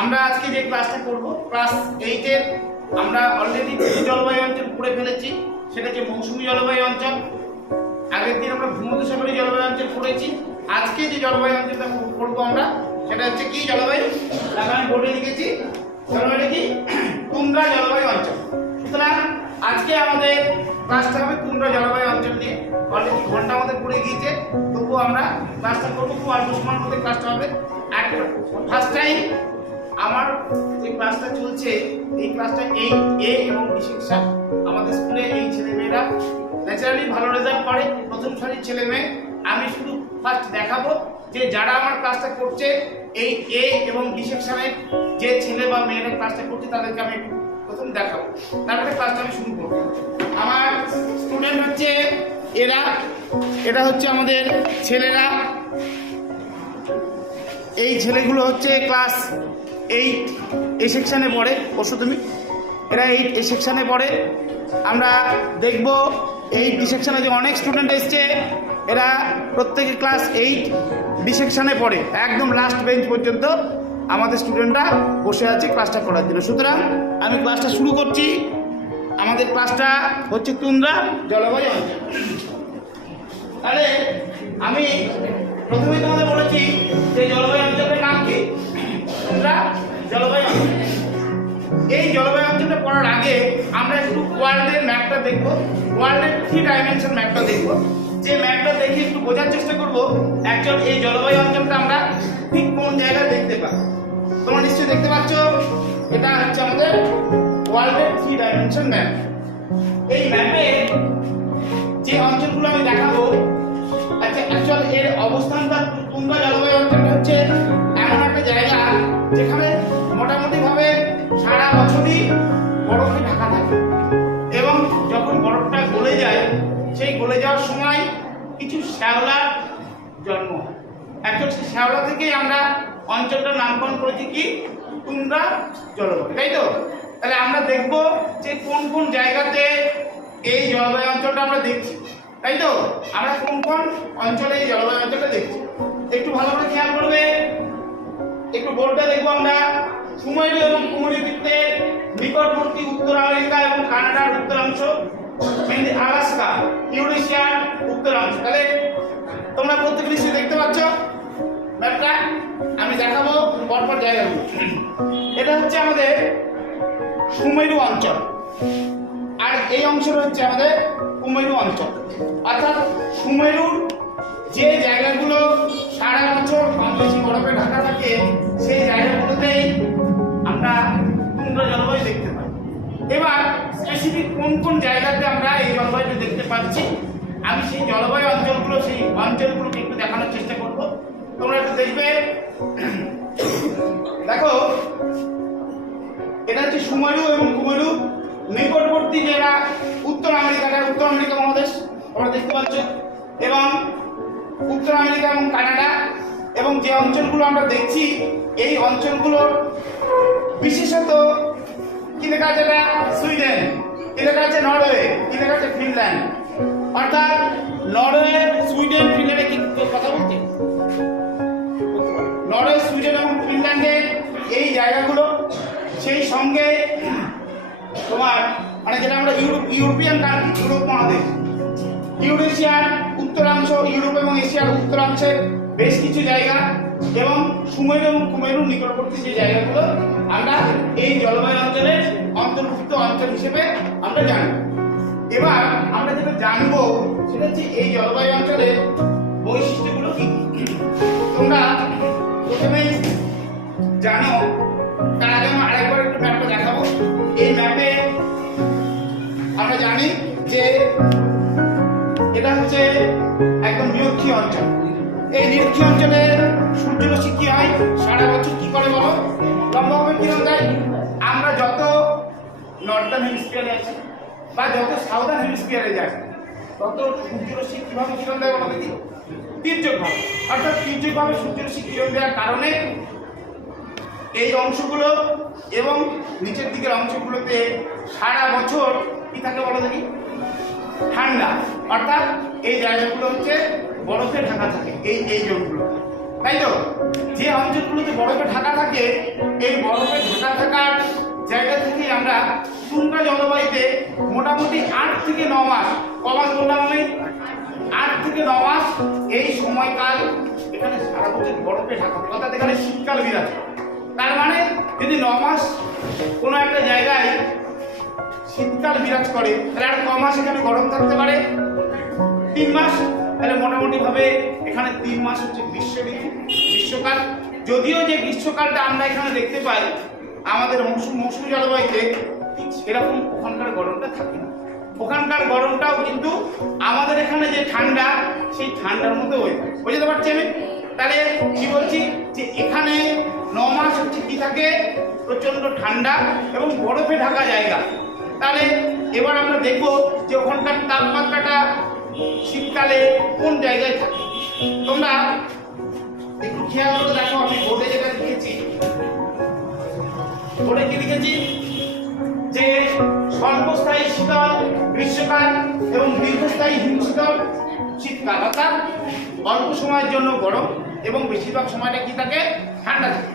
আমরা আজকে যে ক্লাসটা করব ক্লাস এইটের আমরা অলরেডি জলবায়ু অঞ্চল পড়ে ফেলেছি। সেটা হচ্ছে মৌসুমী জলবায়ু অঞ্চল। আগের দিন আমরা ভূমধ্যসাগরী জলবায়ু অঞ্চল পড়েছি। আজকে যে জলবায়ু অঞ্চলটা পড়ব আমরা, সেটা হচ্ছে কি জলবায়ু? আমি বোর্ডে লিখেছি জলবায়ুটা কি? তুন্দ্রা জলবায়ু অঞ্চল। সুতরাং আজকে আমাদের ক্লাসটা হবে তুন্দ্রা জলবায়ু অঞ্চল নিয়ে। অলরেডি ঘণ্টা আমাদের পড়ে গিয়েছে, তবুও আমরা ক্লাসটা করব, খুব অল্প সময়ের মধ্যে ক্লাসটা হবে। ফার্স্ট টাইম আমার যে ক্লাসটা চলছে, এই ক্লাসটা এই এ এবং বি সেকশন আমাদের স্কুলে এই ছেলেমেয়েরা ন্যাচারালি ভালো রেজাল্ট করে। প্রথম সারির ছেলে মেয়ে আমি শুধু ফার্স্ট দেখাবো যে যারা আমার ক্লাসটা করছে, এই এ এবং বি সেকশনের যে ছেলে বা মেয়েরা ক্লাসটা করছে, তাদেরকে আমি প্রথম দেখাবো। তারপরে ক্লাসটা আমি শুরু করব। আমার স্টুডেন্ট হচ্ছে এরা এটা হচ্ছে আমাদের ছেলেরা। এই ছেলেগুলো হচ্ছে ক্লাস এইট এই সেকশানে পড়ে। পরশু তুমি। এরা এইট এই সেকশানে পড়ে। আমরা দেখব এই ডি সেকশানে যে অনেক স্টুডেন্ট এসছে, এরা প্রত্যেকে ক্লাস এইট ডি সেকশানে পড়ে। একদম লাস্ট বেঞ্চ পর্যন্ত আমাদের স্টুডেন্টরা বসে আছে ক্লাসটা করার জন্য। সুতরাং আমি ক্লাসটা শুরু করছি। আমাদের ক্লাসটা হচ্ছে তুন্দ্রা জলবায়ু অঞ্চল। তাহলে আমি প্রথমেই তোমাদের বলেছি যে জলবায়ু অঞ্চলের নাম কি? তোমরা জলবায়ু এই জলবায়ু অঞ্চলটা পড়ার আগে আমরা একটু ওয়ার্ল্ডের ম্যাপটা দেখব, ওয়ার্ল্ডের থ্রি ডাইমেনশন ম্যাপটা দেখব। যে ম্যাপটা দেখে একটু বোঝার চেষ্টা করব অ্যাকচুয়াল এই জলবায়ু অঞ্চলটা আমরা ঠিক কোন জায়গায় দেখতে পাই তোমরা নিশ্চয়ই দেখতে পাচ্ছ, এটা হচ্ছে আমাদের ওয়ার্ল্ডের থ্রি ডাইমেনশন ম্যাপ এই ম্যাপে যে অঞ্চলগুলো আমি দেখাবো আচ্ছা অ্যাকচুয়াল এর অবস্থানটা তুঙ্গা জলবায়ু অঞ্চলটা হচ্ছে এমন একটা জায়গা যেখানে বছরই বরফে ঢাকা থাকে। এবং যখন বরফটা গলে যায়, সেই গলে যাওয়ার সময় কিছু শ্যাওলার জন্ম হয়। অ্যাকচুয়াল সেই শ্যাওলা থেকেই আমরা অঞ্চলটার নামকরণ করেছি কি? তুন্দ্রা জলবায়ু। তাই তো? তাহলে আমরা দেখব যে কোন কোন জায়গাতে এই জলবায়ু অঞ্চলটা আমরা দেখছি। তাই তো? আমরা কোন কোন অঞ্চলে এই জলবায়ু অঞ্চলটা দেখছি। একটু ভালো করে খেয়াল করবে। একটু বোর্ডটা দেখব আমরা। সুমেরু এবং কুমরি বৃত্তের নিকটবর্তী উত্তর আমেরিকা এবং কানাডার উত্তরাংশ আলাস্কা ইউরেশিয়ার উত্তরাংশ। তাহলে তোমরা প্রত্যেক নিশ্চয়ই দেখতে পাচ্ছ ম্যাপটা। আমি দেখাবো, পরপর জায়গাগুলো এটা হচ্ছে আমাদের সুমেরু অঞ্চল। আর এই অংশটা হচ্ছে আমাদের কুমেরু অঞ্চল। অর্থাৎ সুমেরুর যে জায়গাগুলো সারা বছর কম বেশি বরফে ঢাকা থাকে, সেই জায়গাগুলোতেই আমরা তুন্দ্রা জলবায়ু দেখতে পাই এবার স্পেসিফিক কোন কোন জায়গাতে আমরা এই জলবায়ুটা দেখতে পাচ্ছি? আমি সেই জলবায়ু অঞ্চলগুলো, সেই অঞ্চলগুলোকে একটু দেখানোর চেষ্টা করব। তোমরা একটু দেখবে। দেখো, এটা হচ্ছে সুমেরু এবং কুমেরু। নিকটবর্তী যারা উত্তর আমেরিকাটা উত্তর আমেরিকা মহাদেশ, তোমরা দেখতে পাচ্ছ। এবং উত্তর আমেরিকা এবং কানাডা। এবং যে অঞ্চলগুলো আমরা দেখছি, এই অঞ্চলগুলোর বিশেষত লেখা আছে এটা সুইডেন কি লেখা আছে নরওয়ে কি লেখা আছে ফিনল্যান্ড। অর্থাৎ নরওয়ে, সুইডেন, ফিনল্যান্ডে কি কথা বলতে নরওয়ে, সুইডেন এবং ফিনল্যান্ডের এই জায়গাগুলো, সেই সঙ্গে তোমার মানে যেটা আমরা ইউরোপ ইউরোপিয়ান কান্ট্রি, ইউরোপ মহাদেশ। ইউরেশিয়ার উত্তরাংশ, ইউরোপ এবং এশিয়ার উত্তরাংশের বেশ কিছু জায়গা এবং সুমেরু এবং কুমেরু নিকটবর্তী যে জায়গাগুলো, আমরা এই জলবায়ু অঞ্চলের অন্তর্ভুক্ত অঞ্চল হিসেবে আমরা জানি এবার আমরা যেটা জানব, সেটা হচ্ছে এই জলবায়ু অঞ্চলের বৈশিষ্ট্যগুলো কি। তোমরা এই নিরক্ষীয় অঞ্চলে সূর্যরশ্মি কি হয়? সারা বছর কি করে বলো? লম্বাভাবে কিরণ দেয়? আমরা যত নর্দার্ন হেমিস্ফিয়ারে আছি বা যত সাউদার্ন হেমিস্ফিয়ারে যাই, তত সূর্যরশ্মি কীভাবে কিরণ দেয় বলো দেখি? তীর্যকভাবে অর্থাৎ তীর্যকভাবে সূর্যরশ্মি কিরণ দেওয়ার কারণে এই অংশগুলো এবং নিচের দিকের অংশগুলোতে সারা বছর কি থাকে বলো দেখি? ঠান্ডা। অর্থাৎ এই জায়গাগুলো হচ্ছে বরফে ঢাকা থাকে, এই এই জোনগুলো তাই তো যে অঞ্চলগুলোতে বরফে ঢাকা থাকে, এই বরফে ঢাকা থাকার জায়গা থেকে আমরা তুন্দ্রা জলবায়ুতে মোটামুটি আট থেকে ন মাস, কমাস বললাম আমি, আট থেকে ন মাস এই সময়কাল এখানে সারা বছর বরফে ঢাকা থাকে। অর্থাৎ এখানে শীতকাল বিরাজ। তার মানে যদি ন মাস কোনো একটা জায়গায় শীতকাল বিরাজ করে, তাহলে আর ক মাস এখানে গরম থাকতে পারে তিন মাস তাহলে মোটামুটি ভাবে এখানে তিন মাস হচ্ছে গ্রীষ্ম ঋতু গ্রীষ্মকাল। যদিও যে গ্রীষ্মকালটা আমরা এখানে দেখতে পাই, আমাদের মৌসুম জলবায়ুতে ঠিক সেরকম ওখানকার গরমটা থাকে না। ওখানকার গরমটাও কিন্তু আমাদের এখানে যে ঠান্ডা, সেই ঠান্ডার মধ্যে থাকে। বুঝতে পারছি আমি? তাহলে কি বলছি? যে এখানে ন মাস হচ্ছে কি থাকে? প্রচণ্ড ঠান্ডা এবং বরফে ঢাকা জায়গা। তাহলে এবার আমরা দেখব যে ওখানকার তাপমাত্রাটা শীতকালে কোন জায়গায় থাকে? তোমরা একটু খেয়াল করে দেখো, আমি বোর্ডে যেটা লিখেছি। বোর্ডে কি লিখেছি? যে স্বল্পস্থায়ী শীতল গ্রীষ্মকাল এবং দীর্ঘস্থায়ী হিমশীতল শীতকাল, অর্থাৎ অল্প সময়ের জন্য গরম এবং বেশিরভাগ সময়টা কি থাকে? ঠান্ডা থাকে।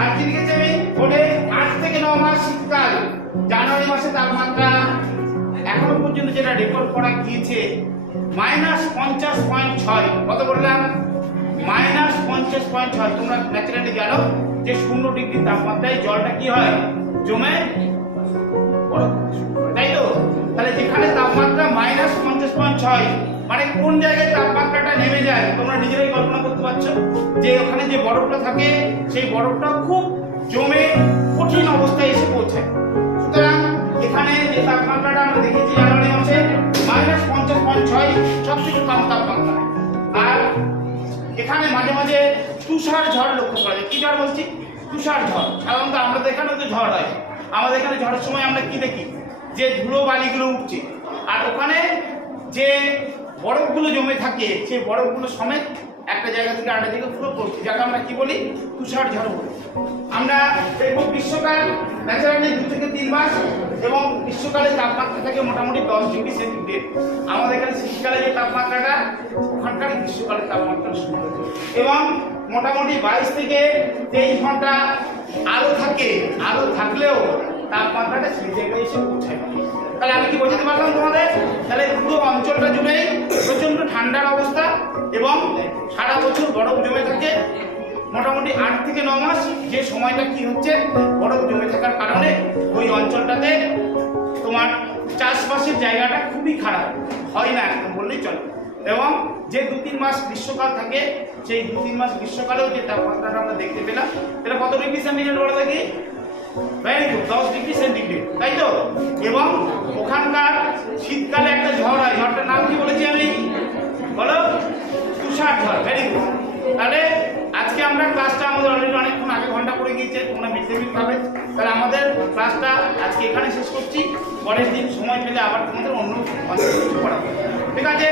আর কি লিখেছি আমি? বোর্ডে আট থেকে ন মাস শীতকাল। জানুয়ারি মাসে তাপমাত্রা এখনও পর্যন্ত যেটা রেকর্ড করা গিয়েছে মাইনাস পঞ্চাশ পয়েন্ট ছয়, কত বললাম? মাইনাস পঞ্চাশ পয়েন্ট ছয়, তোমরা ন্যাচারালি জানো যে শূন্য ডিগ্রি তাপমাত্রায় জলটা কি হয়? জমে? তাই তো? তাহলে যেখানে তাপমাত্রা মাইনাস পঞ্চাশ পয়েন্ট ছয় মানে কোন জায়গায় তাপমাত্রাটা নেমে যায়, তোমরা নিজেরাই কল্পনা করতে পারছ যে ওখানে যে বরফটা থাকে, সেই বরফটা খুব জমে কঠিন অবস্থায় এসে পৌঁছায়। এখানে যে তাপমাত্রাটা আমরা দেখেছি জানুয়ারি মাসে মাইনাস পঞ্চাশ পয়েন্ট ছয় সব থেকে কম তাপমাত্রা আর এখানে মাঝে মাঝে তুষার ঝড় লক্ষ্য করা যায়। কি ঝড় বলছি? তুষার ঝড়। সাধারণত আমাদের এখানে তো ঝড় হয়। আমাদের এখানে ঝড়ের সময় আমরা কি দেখি? যে ধুলো বালিগুলো উঠছে। আর ওখানে যে বরফগুলো জমে থাকে, সেই বরফগুলো সমেত একটা জায়গা থেকে আরেকটা জায়গায় ফ্লো করছে যাকে আমরা কি বলি? তুষার ঝড় বলি। আমরা দেখব গ্রীষ্মকাল ন্যাচারালি দু থেকে তিন মাস এবং গ্রীষ্মকালে তাপমাত্রা থাকে মোটামুটি দশ ডিগ্রি সেন্টিগ্রেড। আমাদের এখানে শীতকালে যে তাপমাত্রাটা ওখানকার গ্রীষ্মকালের তাপমাত্রা শূন্য এবং মোটামুটি বাইশ থেকে তেইশ ঘণ্টা আলো থাকে, আলো থাকলেও তাপমাত্রাটা সেই জায়গায় এসে পৌঁছায়। তাহলে আমি কি বোঝাতে পারলাম তোমাদের? তাহলে পুরো অঞ্চলটা জুড়েই প্রচণ্ড ঠান্ডার অবস্থা এবং সারা বছর বরফ জমে থাকে। মোটামুটি আট থেকে ন মাস যে সময়টা কি হচ্ছে, বরফ জমে থাকার কারণে ওই অঞ্চলটাতে তোমার চাষবাসের জায়গাটা খুবই খারাপ। হয় না একদম বললেই চলে। এবং যে দু তিন মাস গ্রীষ্মকাল থাকে, সেই দু তিন মাস গ্রীষ্মকালেও যে তাপমাত্রাটা আমরা দেখতে পেলাম, সেটা কত ডিগ্রি সেন্টিগ্রেড বলে থাকি ভেরি গুড দশ ডিগ্রি সেন্টিগ্রেড, তাই তো? এবং ওখানকার শীতকালে একটা ঝড় হয়, ঝড়টার নাম কি বলেছি আমি? ভেরি গুড তাহলে আজকে আমরা ক্লাসটা আমাদের অলরেডি অনেকক্ষণ আগে ঘণ্টা পড়ে গিয়েছে, তোমরা মিড ডে মিল পাবে। তাহলে আমাদের ক্লাসটা আজকে এখানে শেষ করছি। পরের দিন সময় পেলে আবার তোমাদের অন্য কিছু পড়াবো। ঠিক আছে?